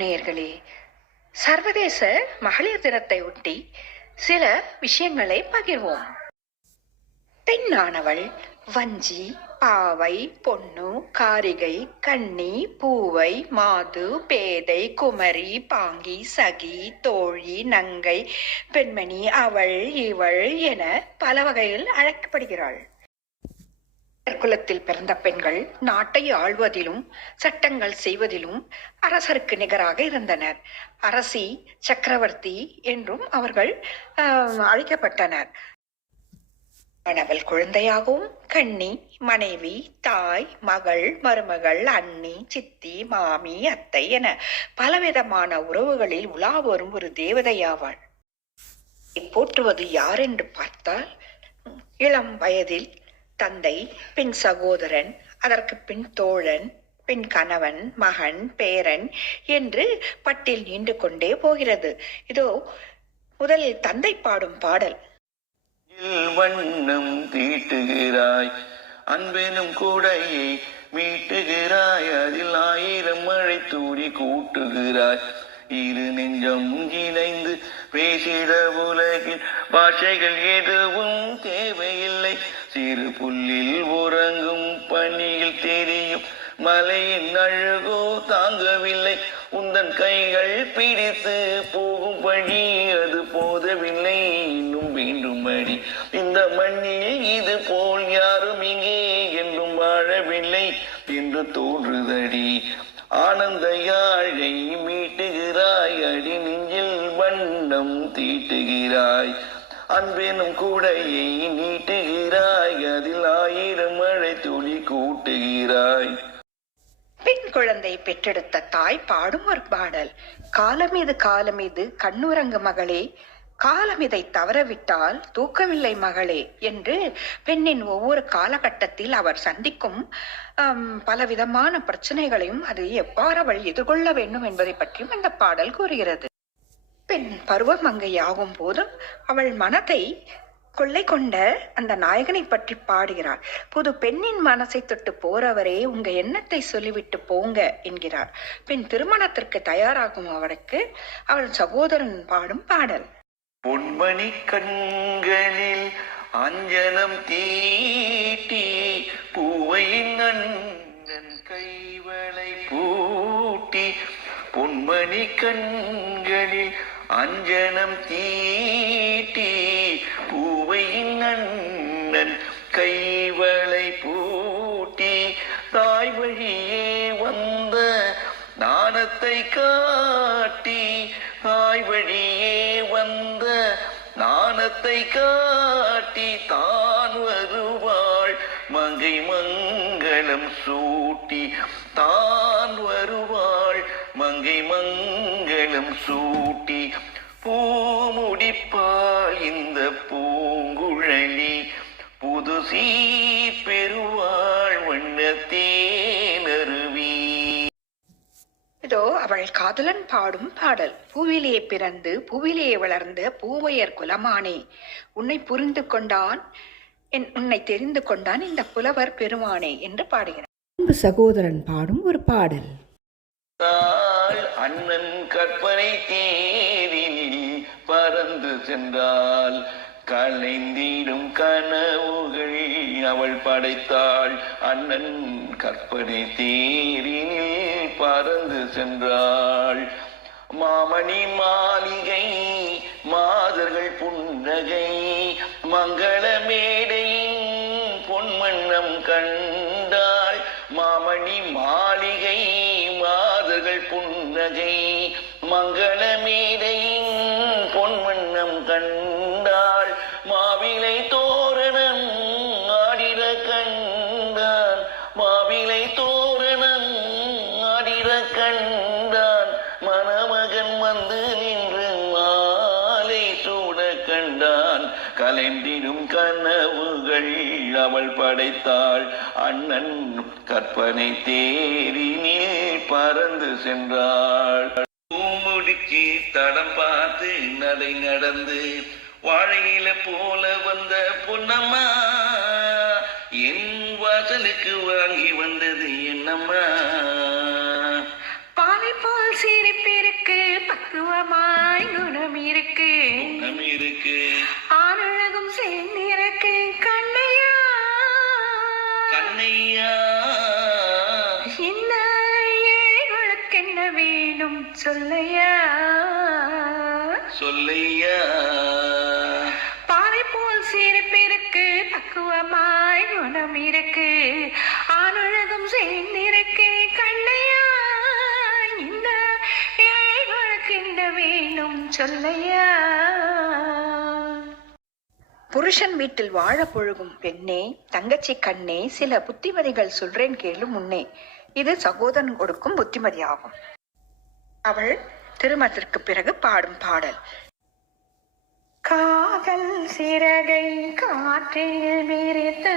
நேயர்களே, சர்வதேச மகளிர் தினத்தை ஒட்டி சில விஷயங்களை பகிர்வோம். பெண்ணானவள் வஞ்சி, பாவை, பொன்னு, காரிகை, கன்னி, பூவை, மாது, பேதை, குமரி, பாங்கி, சகி, தோழி, நங்கை, பெண்மணி, அவள், இவள் என பல வகையில் அழைக்கப்படுகிறாள். குலத்தில் பிறந்த பெண்கள் நாட்டை ஆள்வதிலும் சட்டங்கள் செய்வதிலும் அரசருக்கு நிகராக இருந்தனர். அரசி, சக்கரவர்த்தி என்றும் அவர்கள் அழைக்கப்பட்டனர். கணவள் குழந்தையாகவும் கன்னி, மனைவி, தாய், மகள், மருமகள், அண்ணி, சித்தி, மாமி, அத்தை என பலவிதமான உறவுகளில் உலா வரும் ஒரு தேவதையாவாள். போற்றுவது யார் என்று பார்த்தால், இளம் வயதில் தந்தை, பின் சகோதரன், அதற்கு பின் தோழன், பின் கணவன், மகன், பேரன் என்று பட்டியல் நீண்டு கொண்டே போகிறது. இதோ முதலில் தந்தை பாடும் பாடல். வண்ணம் தீட்டுகிறாய், அன்பெனும் கூடையை மீட்டுகிறாய், அதில் 1000 மழை தூரி கூட்டுகிறாய். இரு நெஞ்சம் இணைந்து பேசிட உலகில் பாஷைகள் எதுவும் தேவையில்லை. சிறு புல்லில் உறங்கும் பனியில் தெரியும் மலையின் அழகோ தாங்கவில்லை. உந்தன் கைகள் பிடித்து போகும் பணி அது போதவில்லை, இன்னும் வேண்டும் அடி. இந்த மண்ணில் இது போல் யாரும் இங்கே என்றும் வாழவில்லை என்று தோன்றுதடி. ஆனந்த யாழை மீட்டுகிறாய், அடி நெஞ்சில் வண்ணம் தீட்டுகிறாய், அன்பெனும் கூடையை நீட்டுகிறாய், அதில் 1000 மழை துளி கூட்டுகிறாய். பெண் குழந்தை பெற்றெடுத்த தாய் பாடும் ஒரு பாடல். காலமீது கண்ணுறங்கு மகளே, காலம் இதை தவறவிட்டால் தூக்கவில்லை மகளே என்று பெண்ணின் ஒவ்வொரு காலகட்டத்தில் அவர் சந்திக்கும் பலவிதமான பிரச்சனைகளையும் அது எவ்வாறு அவள் எதிர்கொள்ள வேண்டும் என்பதை பற்றியும் இந்த பாடல் கூறுகிறது. பெண் பருவமங்கையாகும் போதும் அவள் மனதை கொள்ளை கொண்ட அந்த நாயகனை பற்றி பாடுகிறார். புது பெண்ணின் மனசை தொட்டு போறவரே உங்க எண்ணத்தை சொல்லிவிட்டு போங்க என்கிறார். பின் திருமணத்திற்கு தயாராகும் அவளுக்கு அவள் சகோதரன் பாடும் பாடல். பொன்மணி கண்களில் அஞ்சனம் தீட்டி, பூவையின் அண்ணன் கைவளை பூட்டி. பொன்மணி கண்களில் அஞ்சனம் தீட்டி, பூவையின் அண்ணன் கைவளை பூட்டி. தாய் வழியே வந்த நாணத்தை காட்டி, தாய் வழியே வந்த நாணத்தை காட்டி, தான் வருவாள் மங்கை மங்களம் சூட்டி. தான் வருவாள் மங்கை மங்களம் சூட்டி. பூமுடிப்பாள் இந்த பூங்குழலி, புது சீர் பெறுவாள் வண்ணத்தேனருவி. இதோ அவள் காதலன் பாடும் பாடல். பூவிலே பிறந்து பூவிலே வளர்ந்த பூவையர் குலமானே, உன்னை புரிந்து கொண்டான், உன்னை தெரிந்து கொண்டான் இந்த புலவர் பெருமானே என்று பாடுகிறார். அன்பு சகோதரன் பாடும் ஒரு பாடல். அண்ணன் கற்பனை தேரில் பறந்து சென்றாள், கலைந்திடும் கனவுகள் அவள் படைத்தாள். அண்ணன் கற்பனை தேரினில் பறந்து சென்றாள். மாமணி மாளிகை மாதர்கள் புன்னகை, மங்கள மேடையின் பொன்மண்ணம் கண்டாள். மாமணி மாளிகை மாதர்கள் புன்னகை, மங்கள மேடையின் பொன்மண்ணம் கண்டாள். மாவிலை தோரணம் ஆடிர கண்டான், மாவிலை தோரணம் ஆடிர கண்டான். மணமகன் வந்து நின்று மாலை சூட கண்டான். கலைந்திடும் கனவுகள் அவள் படைத்தாள். அண்ணன் கற்பனை தேரினில் பறந்து சென்றாள். பூமுடிக்கு தடம் பார்த்து நடை நடந்து வாழையில போல வந்த பொன்னம்மா, என் வாசலுக்கு வாங்கி வந்தது என்னம்மா. பாலை போல் சிரிப்பிருக்கு, பக்குவமாய் குணம் இருக்கு, குணம் இருக்கு, ஆனழகும் சேர்ந்திருக்கு கண்ணையா கண்ணையா. இந்த ஏழுக்கு என்ன வேணும் சொல்லையா சொல்லையா. பாவை போல் சிரிப்பிருக்கு, பக்குவமாய் குணம் இருக்கு, ஆனழகும் சேர்ந்திருக்கு கண்ணையா இந்த ஏழுக்கு என்ன வேணும் சொல்லையா. புருஷன் வீட்டில் வாழ பொழுகும் பெண்ணே, தங்கச்சி கண்ணே, சில புத்திமதிகள் சொல்றேன் கேளு முன்னே. இது சகோதரன் கொடுக்கும் புத்திமதி ஆகும். அவள் திருமணத்திற்கு பிறகு பாடும் பாடல். காதல் சிறகை காற்றில் விரித்து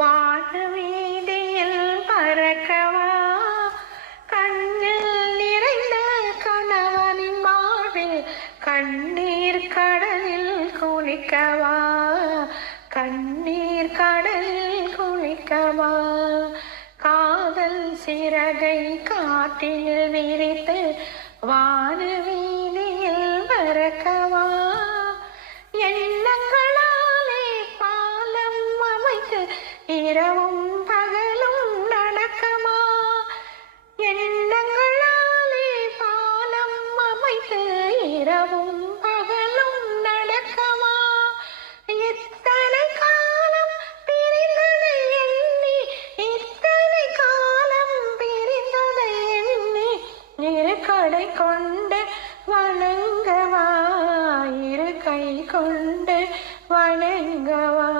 வான வீதியில் பறக்கவா, கண்ணில் நிறைந்த கணவனின் மார்பில் கண்ணீர் கடலில் குளிக்கவா, கண்ணீர் கடலில் குளிக்கவா. காதல் சிறகை காற்றில் விரித்து வான வீதியில் பறக்கவா, எண்ணங்களாலே பாலம் அமைத்து இரவும் பகலும் நடக்கமா, எண்ணங்களாலே பாலம் அமைத்து இரவும் பகலும் நடக்கமா. இத்தனை காலம் பிரிந்ததை எண்ணி, இத்தனை காலம் பிரிந்ததை எண்ணி, இரு கடை கொண்டு வணங்கவா, இரு கை கொண்டு வணங்கவா.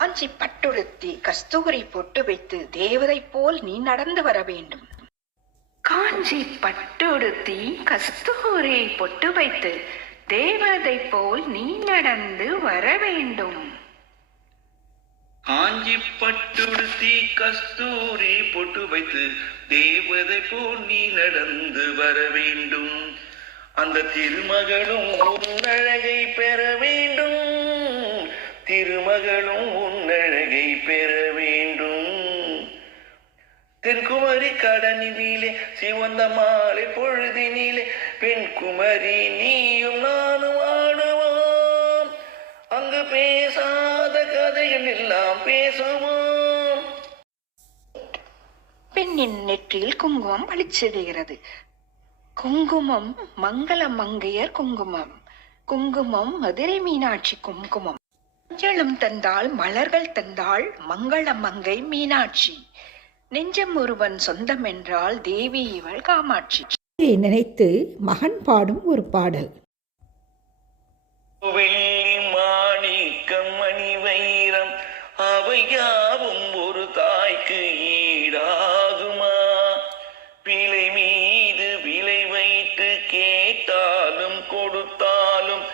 காஞ்சி பட்டுடுத்தி கஸ்தூரி பொட்டு வைத்து தேவதை போல் நீ நடந்து வர வேண்டும். காஞ்சி பட்டுடுத்தி கஸ்தூரி பொட்டு வைத்து தேவதை போல் நீ நடந்து வர வேண்டும். காஞ்சி பட்டுடுத்தி கஸ்தூரி பொட்டு வைத்து தேவதை போல் நீ நடந்து வர வேண்டும். அந்த திருமகளும் உன்னழகை பெற வேண்டும், திருமகளும் உன்னழகை பெற வேண்டும். தென்குமரி கடனிலே சிவந்த மாலை பொழுதினிலே பெண் குமரி நீயும் நானும் ஆடுவோம், அங்கு பேசாத கதைகள் எல்லாம் பேசுவோம். பெண்ணின் நெற்றியில் குங்குமம் பளிச்சிடுகிறது. குங்குமம் மங்கள மங்கையர் குங்குமம், குங்குமம் மதுரை மீனாட்சி குங்குமம். மஞ்சளும் தந்தாள் மலர்கள் தந்தாள் மங்கள மங்கை மீனாட்சி, நெஞ்சம் ஒருவன் சொந்தம் என்றால் தேவி இவள் காமாட்சி. நினைத்து மகன் பாடும் ஒரு பாடல். வெள்ளி மாணிக்கம் மணி வைரம் அவையாவும் ஒரு தாய்க்கு ஈடாகுமா, விலை மீது விலை வைத்து கேட்டாலும் கொடுத்தாலும்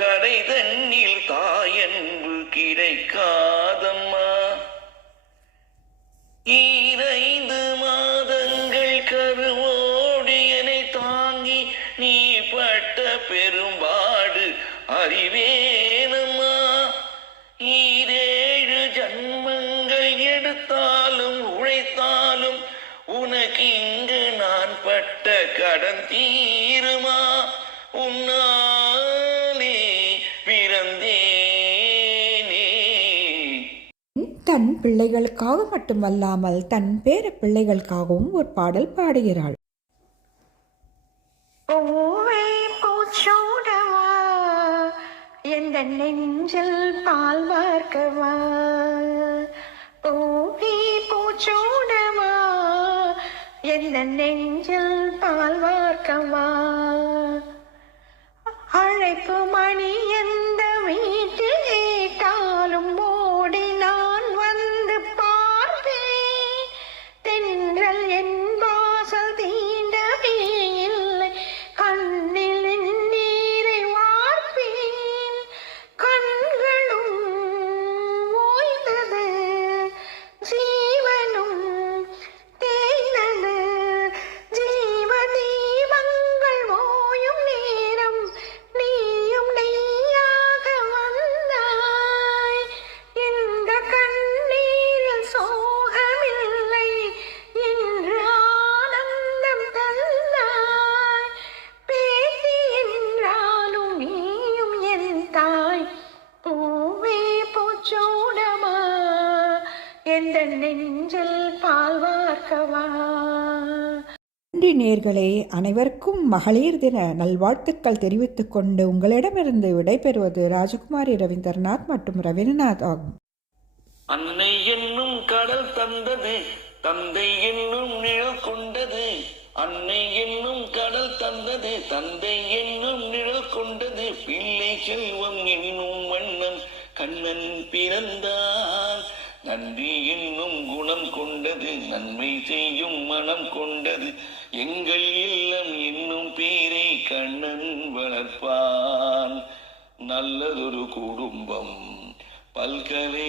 கடை தண்ணில் தாயன்பு கிடைக்காதம்மா. 5 மாதங்கள் கருவோடியனை தாங்கி நீ பட்ட பெரும்பாடு அறிவேனம்மா. 7 ஜன்மங்கள் எடுத்தாலும் உழைத்தாலும் உனக்கு இங்கு நான் பட்ட கடன் தீருமா. உன்னாலே பிறந்தேனே. தன் பிள்ளைகளுக்காக மட்டுமல்லாமல் தன் பேர பிள்ளைகளுக்காகவும் ஒரு பாடல் பாடுகிறாள். பூவே பூச்சூடவா, எந்த நெஞ்சில் பால் வார்க்கவா, பூவே பூச்சூடவா, எந்த நெஞ்சில் பால் வார்க்கவா. அழைப்பு மணி எந்த வீட்டில் கேட்டாலும் ஓடி நான் வந்து பார்ப்பேன். தென்றல் என் வாசல் தீண்டவே இல்லை, கண்ணில் நீரை வார்ப்பேன். கண்களும் ஓய்ந்தது, ஜீவனும் தேய்ந்தது, ஜீவ தீபங்கள் ஓயும் நேரம் நீயும் நெய் எந்தன் நெஞ்சில் பால் வார்க்கவா. நன்றி நேர்களே, அனைவருக்கும் மகளிர் தின நல்வாழ்த்துக்கள் தெரிவித்துக் கொண்டு உங்களிடமிருந்து விடைபெறுவது ராஜகுமாரி ரவீந்திரநாத் மற்றும் ரவீந்திரநாத் ஆகும். அன்னை என்னும் கடல் தந்தது, தந்தை என்னும் நிழல் கொண்டது. அன்னை என்னும் கடல் தந்தது, தந்தை என்னும் நிழல் கொண்டது. பிள்ளை செல்வம் என்னும் வண்ணம் கண்ணன் பிறந்தான். நன்றி என்னும் குணம் கொண்டது, நன்மை செய்யும் மனம் கொண்டது. எங்கள் இல்லம் என்னும் பேரை கண்ணன் வளர்ப்பான். நல்லதொரு குடும்பம், பல்கலைக்கழகம்.